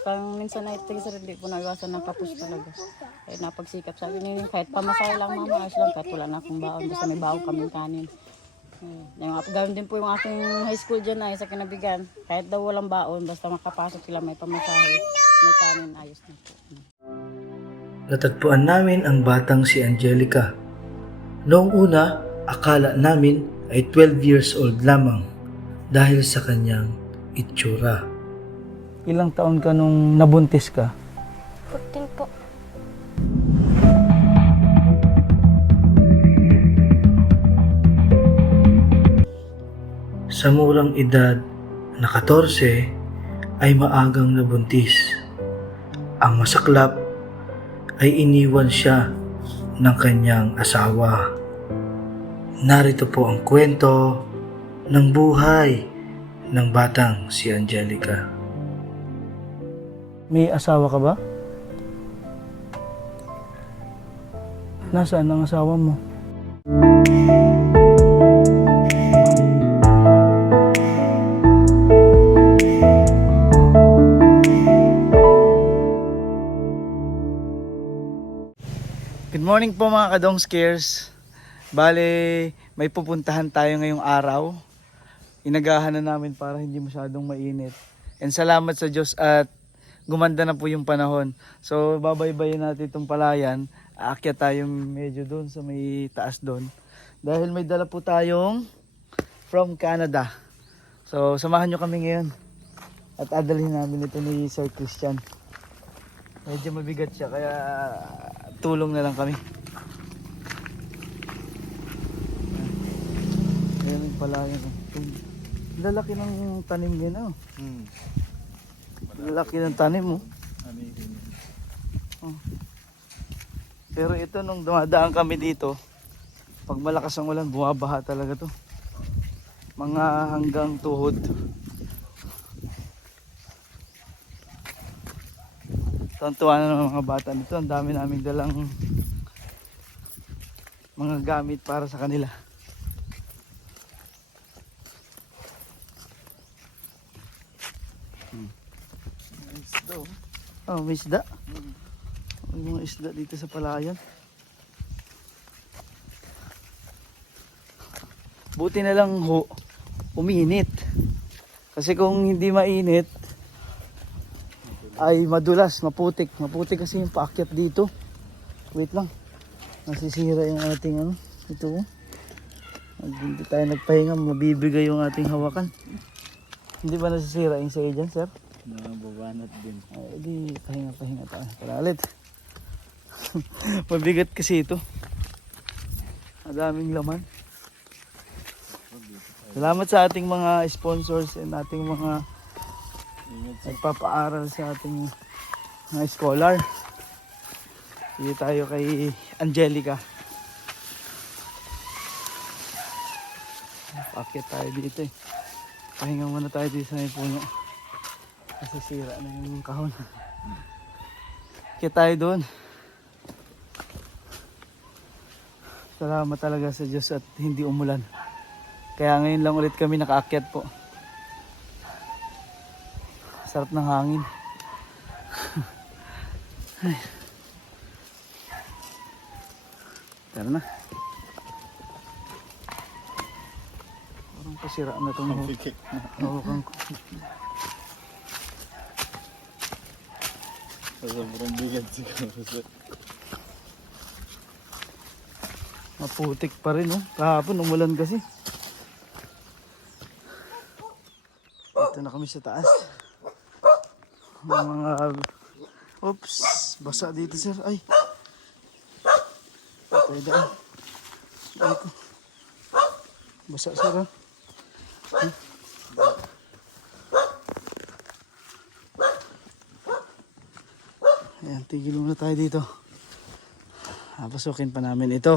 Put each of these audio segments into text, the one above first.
Kung minsan na ito sir, hindi po nagawasan ng kapos talaga. Kaya napagsikap sa akin, kahit pamasahe lang mama, ayos lang, kahit wala na akong baon, basta may baon kaming kanin. Gawin din po yung aking high school dyan ay sa kinabigan. Kahit daw walang baon, basta makapasok sila may pamasahe, may kanin, ayos na po. Natagpuan namin ang batang si Angelica. Noong una, akala namin ay 12 years old lamang dahil sa kanyang itsura. Ilang taon ka nung nabuntis ka? 14 po. Sa murang edad na 14 ay maagang nabuntis. Ang masaklap ay iniwan siya ng kanyang asawa. Narito po ang kwento ng buhay ng batang si Angelica. May asawa ka ba? Nasaan ang asawa mo? Good morning po mga kadong scares. Bale, may pupuntahan tayo ngayong araw. Inagahan na namin para hindi masyadong mainit. And salamat sa Diyos at gumanda na po yung panahon. So babaybayin natin itong palayan. Aakyat tayo medyo doon sa may taas doon. Dahil may dala po tayong from Canada. So samahan nyo kami ngayon. At adalhin namin ito ni Sir Christian. Medyo mabigat siya kaya tulong na lang kami. Ayan yung palayan. Lalaki ng tanim din oh. Lalaki ng tanim oh. Oh. Pero ito nung dumadaan kami dito, pag malakas ang ulan, bumabaha talaga to. Mga hanggang tuhod. Tuwan-tuwa na ng mga bata nito. Ang dami naming dalang mga gamit para sa kanila. May isda oh. Oh, may isda. May mga isda dito sa palayan. Buti na lang ho, uminit. Kasi kung hindi mainit, ay madulas, maputik. Maputik kasi yung paakyat dito. Wait lang. Nasisira yung ating ano. Ito oh. Hindi tayo nagpahinga, mabibigay yung ating hawakan. Hindi ba nasisira yung sa'yo dyan, sir? Nababanat din. Ay, di pahinga tayo. Para ulit. Mabigat kasi ito. Madaming laman. Salamat sa ating mga sponsors and ating mga nagpapaaral sa ating mga scholar. Dito tayo kay Angelica. Pakit tayo dito eh. Pahinga muna tayo dito sa may puno. Kasi sira na yung kahon. Pakit tayo doon. Salamat talaga sa Diyos at hindi umulan. Kaya ngayon lang ulit kami nakaakyat po. Sarap ng hangin. Tara na. Parang pasiraan na itong hawakan ko. Sobrang bigat siguro. Maputik pa rin oh. Kahapon umulan kasi. Dito na kami sa taas. Mga oops, basa dito sir. Ay. Patay daan. Ay ko. Basa sir ha. Ayan, tigil muna tayo dito. Pasukin pa namin ito.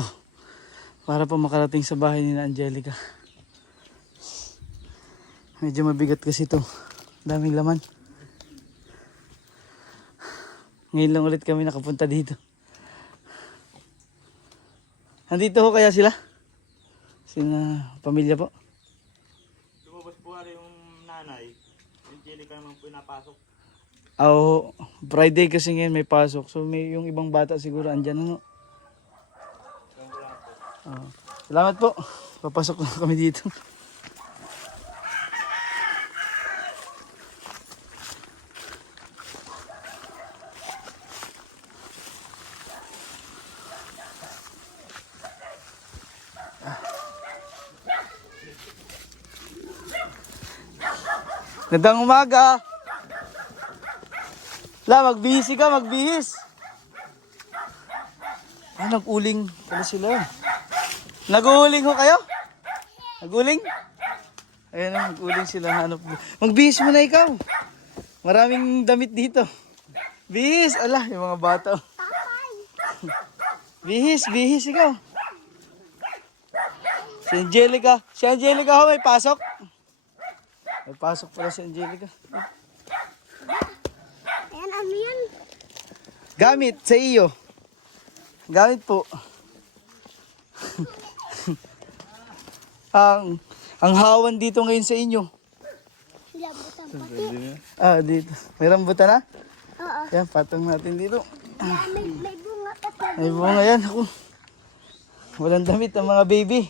Para pa makarating sa bahay ni Angelica. Medyo mabigat kasi ito. Daming laman. Ngayon lang ulit kami nakapunta dito. Nandito ho kaya sila? Sina pamilya po? Lumabas po yung nanay. Angelica naman po napasok. Oo, Friday kasi ngayon may pasok. So may yung ibang bata siguro andyan ano. Salamat po. Papasok na kami dito. Gandang umaga. Magbihis ka, magbihis. Nag-uling pala sila. Nag-uuling ho kayo? Nag-uling? Ayan na, nag-uling sila. Hanap. Magbihis mo na ikaw. Maraming damit dito. Bihis! Ala, yung mga bata. Bihis, bihis ikaw. Si Angelica. Si Angelica ho, may pasok. May pasok pala si Angelica. Ayan, ano yan? Gamit sa iyo. Gamit po. ang hawan dito ngayon sa inyo. Labutan pati. Dito. May rambutan na? Oo. Yan, patong natin dito. May bunga pa. May bunga yan. Ako. Walang damit ang mga baby.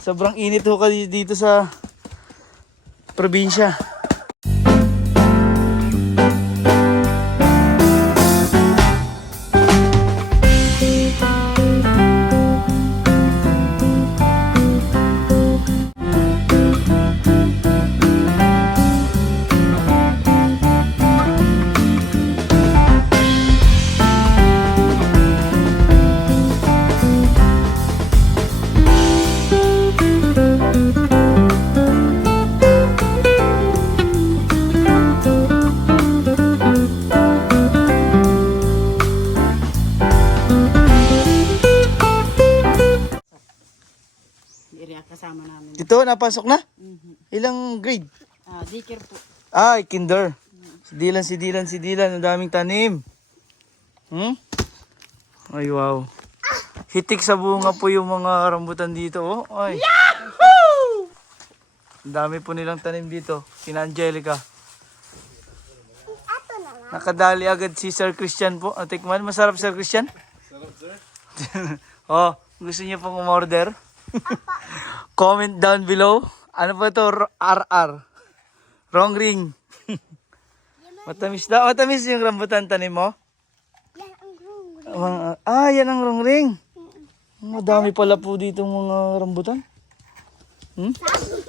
Sobrang init ho kayo dito sa probinsya. Area kasama namin. Ito, napasok na? Ilang grade? Daycare po. Ay, kinder. Si Dylan. Ang daming tanim. Ay, wow. Hitik sa bunga po yung mga rambutan dito. Oh. Ay. Yahoo! Ang dami po nilang tanim dito. Sina Angelica. Ato na nga. Nakadali agad si Sir Christian po. Tikman, masarap Sir Christian? Masarap, sir. Oh, gusto niyo pong umorder? Comment down below. Ano ba ito? RR. Wrong ring. Matamis daw. Matamis yung rambutan tanim mo? Yan ang grung. Yan ang wrong ring. Madami pala po dito mga rambutan.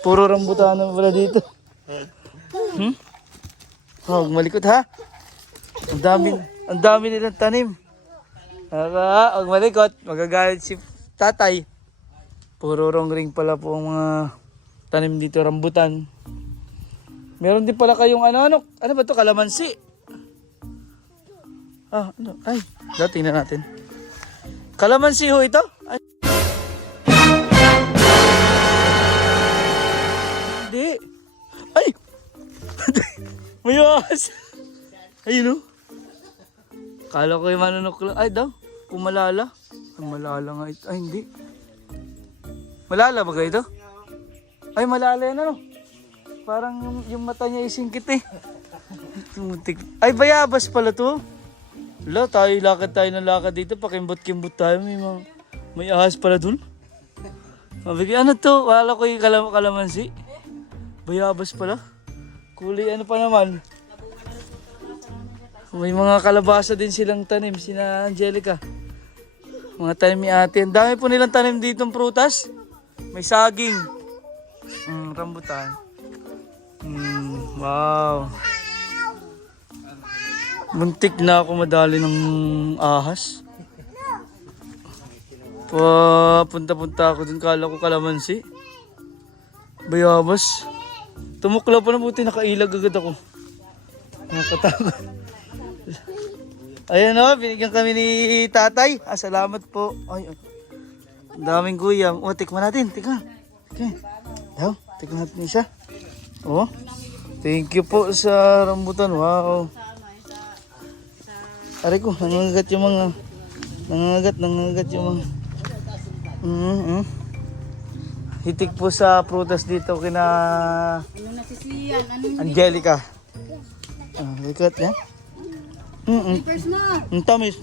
Puro rambutan na pala dito. Huwag malikot ha. Ang dami nilang tanim. Huwag malikot. Magagalit si tatay. Puro wrong ring pala po ang mga tanim dito, rambutan. Meron din pala kayong ano ba to, kalamansi? Ano? Ay, tingnan natin. Kalamansi ho ito? Ay. Hindi. Ay! May ahas. Ayun o. Kala ko yung manunok lang. Ay daw, pumalala. Ay, malala nga ito. Ay, hindi. Malala ba kayo ito? Ay, malala yan ano. Parang yung mata niya isingkit eh. Tumutik. Ay, bayabas pala to. Wala, lakad tayo ng lakad dito. Pakimbot-kimbot tayo. May ahas pala dun. Mabigay, ano to? Wala ko yung kalamansi. Bayabas pala. Kulay ano pa naman. May mga kalabasa din silang tanim. Sina Angelica. Mga tanim ni ate. Ang dami po nilang tanim dito ng prutas. May saging. Rambutan. Wow. Muntik na ako madali ng ahas. Punta-punta ako dun. Kala ko kalamansi. Bayabas. Tumukla pa na, buti nakailag agad ako. Nakatakot. Ayan o, binigyan kami ni tatay. Salamat po. Ay, ang daming guyam. Tikman natin. Tikman. Okay. Tikman natin siya. Thank you po sa rambutan. Wow. Aray ko, nangangagat yung mga... Nangangagat yung mga... Hitik po sa prutas dito kina... Ano na si Sian? Ano Angelica. Likat yan. Papers mo. Ang tamis.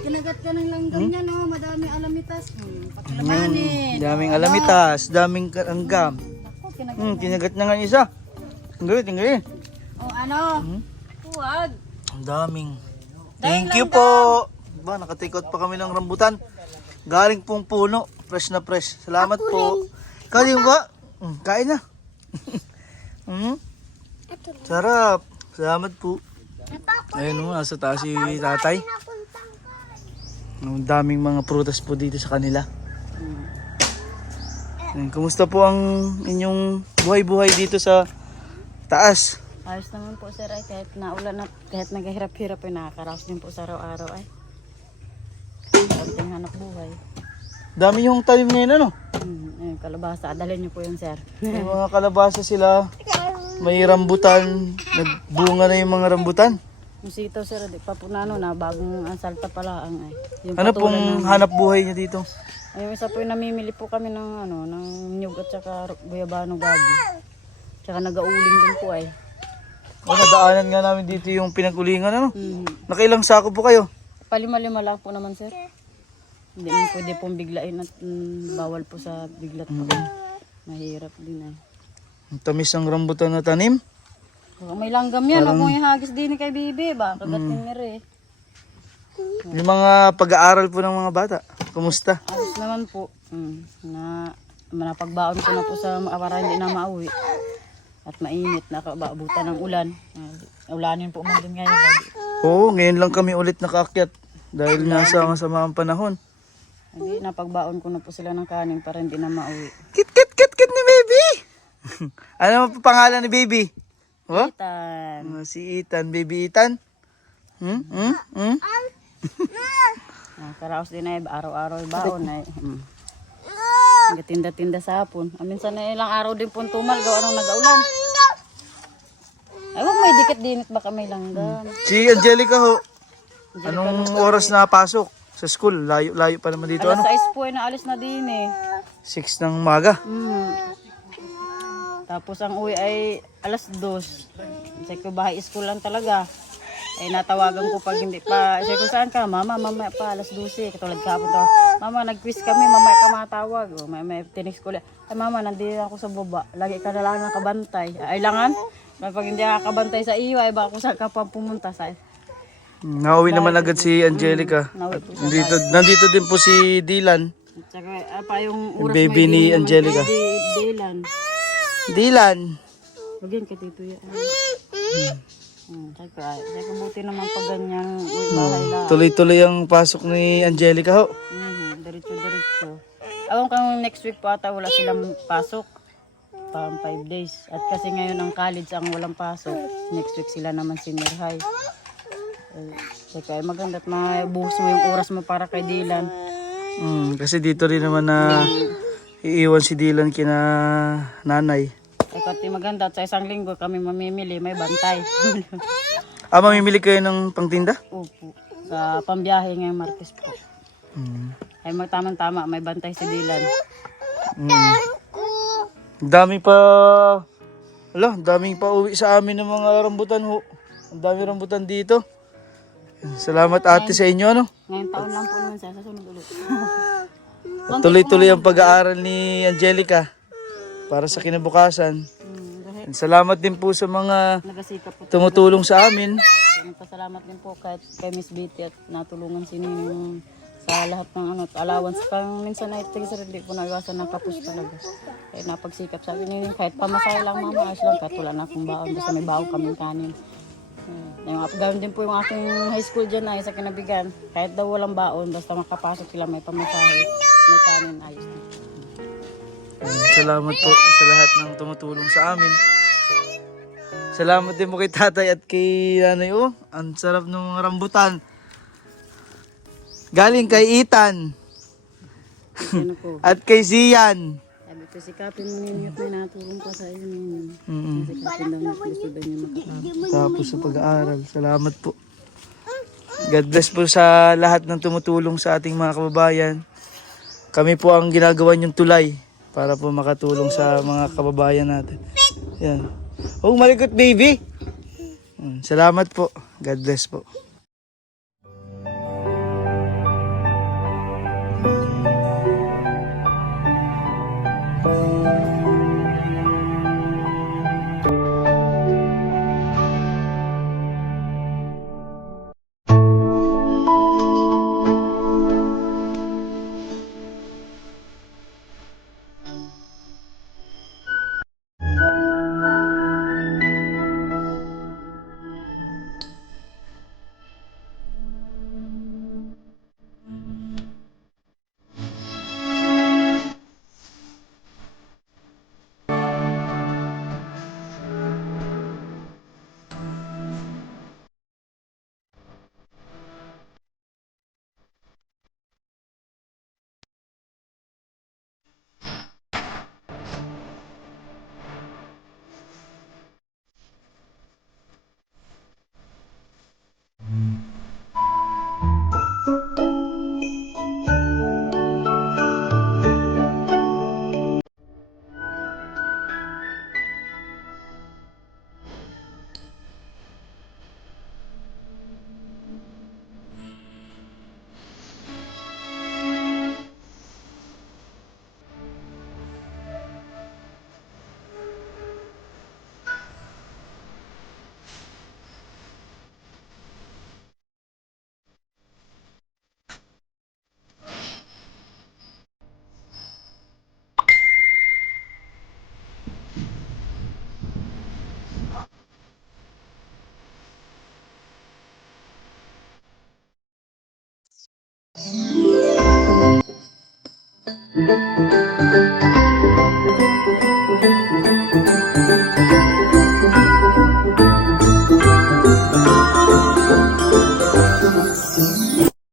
Kinagat ka ng langgam niya, no? Madami alamitas. Pakilabanin. Daming alamitas, daming karanggam. Ako, kinagat. Kinagat na nga isa. Ang galit, ang galit. O ano? Huwag. Ang daming. Thank you po. Ba, nakatikot pa kami ng rambutan. Galing pong puno. Fresh na fresh. Salamat po. Kali ba? Kain na. Sarap. Salamat po. Ayun mo, nasa taas si tatay. Ang daming mga prutas po dito sa kanila. Ayun, kumusta po ang inyong buhay-buhay dito sa taas? Ayos naman po sir ay kahit naulan at kahit naghihirap-hirap ay nakakaraos din po sa araw-araw ay. Konting hanap buhay. Dami yung tanim ngayon ano? Ayun, kalabasa. Dalhin niyo po yung sir. May mga kalabasa sila. May rambutan. Nagbunga na yung mga rambutan. Yung sitaw sir, di pa po na ano na bagong salta pala ang ay. Yung Ano patulan pong namin. hanap buhay niya dito? Ay, yung isa po yung namimili po kami ng ano, ng niyog at saka guyabano gabi. Tsaka nag-auling din po ay. O, nadaanan nga namin dito yung pinag-ulingan ano? Mhm. Nakailang sako po kayo? Palima-lima lang po naman sir. Hindi mo pwede pong biglain at bawal po sa biglat po. Mahirap din ay. Ang tamis ng rambutan na tanim. Baka may langgam yan, ako yung hagis din kay Bibi ba? Kagatin ni Re. Yung mga pag-aaral po ng mga bata. Kumusta? Ayos naman po. Na napagbaon ko na po sa para hindi na mauwi. At mainit, nakabaabutan ng ulan. Ulanin po man din ngayon. Oo, ngayon lang kami ulit nakaakyat. Dahil nasa masama ang panahon. Hindi, napagbaon ko na po sila ng kanin para hindi na mauwi. Kit ni baby! Ano po pangalan ni baby? Oh? Tan. Si Ethan, baby Ethan. Karaos din ay araw-araw baon ay. Tinda-tinda sa hapon. Minsan na ilang araw din po tumal gawa nung nag-aulan. Ay, wag may dikit-dinit baka may langgam. Si Angelica ho. Anong oras na pasok sa school? Layo pa naman dito Alas ano? 6 po ay naalis na din eh. 6 ng umaga. Tapos ang uwi ay alas 2. Kasi ko bahay school lang talaga. Ay natawagan ko pag hindi pa. Kasi ko saan ka? Mama, mamaya pa alas 12. Katulad kahapon daw. Mama, nag-quiz kami. Mamaya ka matawag. O, may tinext ko lang. Ay mama, nandito ako sa baba. Lagi ka na lang nakabantay. Ay langan. Pag hindi nakakabantay sa iyo, ay baka kung saan ka pa pumunta sa. Nauwi naman agad si Angelica. Nauwi po siya. Nandito din po si Dylan. At saka pa yung oras Baby may ni naman Angelica. kay Dylan. Dylan. Lagyan ka dito yan. Saka buti naman pag ganyan. Bahay lang. Tuloy-tuloy ang pasok ni Angelica ho. Diretso-diretso. Alam kang next week po ata wala silang pasok. Pang 5 days. At kasi ngayon ang college ang walang pasok. Next week sila naman senior high. Saka maganda at mabuhos mo yung oras mo para kay Dylan. Kasi dito rin naman na iiwan si Dylan kina nanay. Ay kasi maganda at sa isang linggo kami mamimili, may bantay. Mamimili kayo ng pangtinda? Opo. Sa pambiyahe ngayong Martes po. Ay magtamang-tama, may bantay si Dylan. Dami pa. Daming pa uwi sa amin ng mga rambutan ho. Ang dami rambutan dito. Salamat ate sa inyo ano. Ngayong taon lang po naman siya, sasunod ulit. Tuloy-tuloy ang pag-aaral ni Angelica para sa kinabukasan. Salamat din po sa mga Nagasikap po. tumutulong sa amin. Nagpasalamat din po kahit kay Miss Betty at natulungan si Ninong sa lahat ng allowance. Kung minsan ay hindi po naiwasan ng kapos talaga. Kaya napagsikap sa akin kahit pamasahe lang mama, ayos lang kahit wala na akong baon. Basta may baon kaming kanin. Gawin din po yung aking high school dyan ay sa kinabigan. Kahit daw walang baon, basta makapasok sila may pamasahe, may kanin, ayos na. Salamat po sa lahat ng tumutulong sa amin. Salamat din po kay tatay at kay nanay. Ang sarap ng mga rambutan. Galing kay Ethan Ano po? at kay Zian. Sabi ko, sikapin mo ninyo at may natulong pa sa iyo ninyo. Sikapin daw niyo, gusto daw niyo makapasok. Tapos sa pag-aaral. Salamat po. God bless po sa lahat ng tumutulong sa ating mga kababayan. Kami po ang ginagawa niyong tulay para po makatulong sa mga kababayan natin. Yan. Oh, malikot baby. Salamat po. God bless po.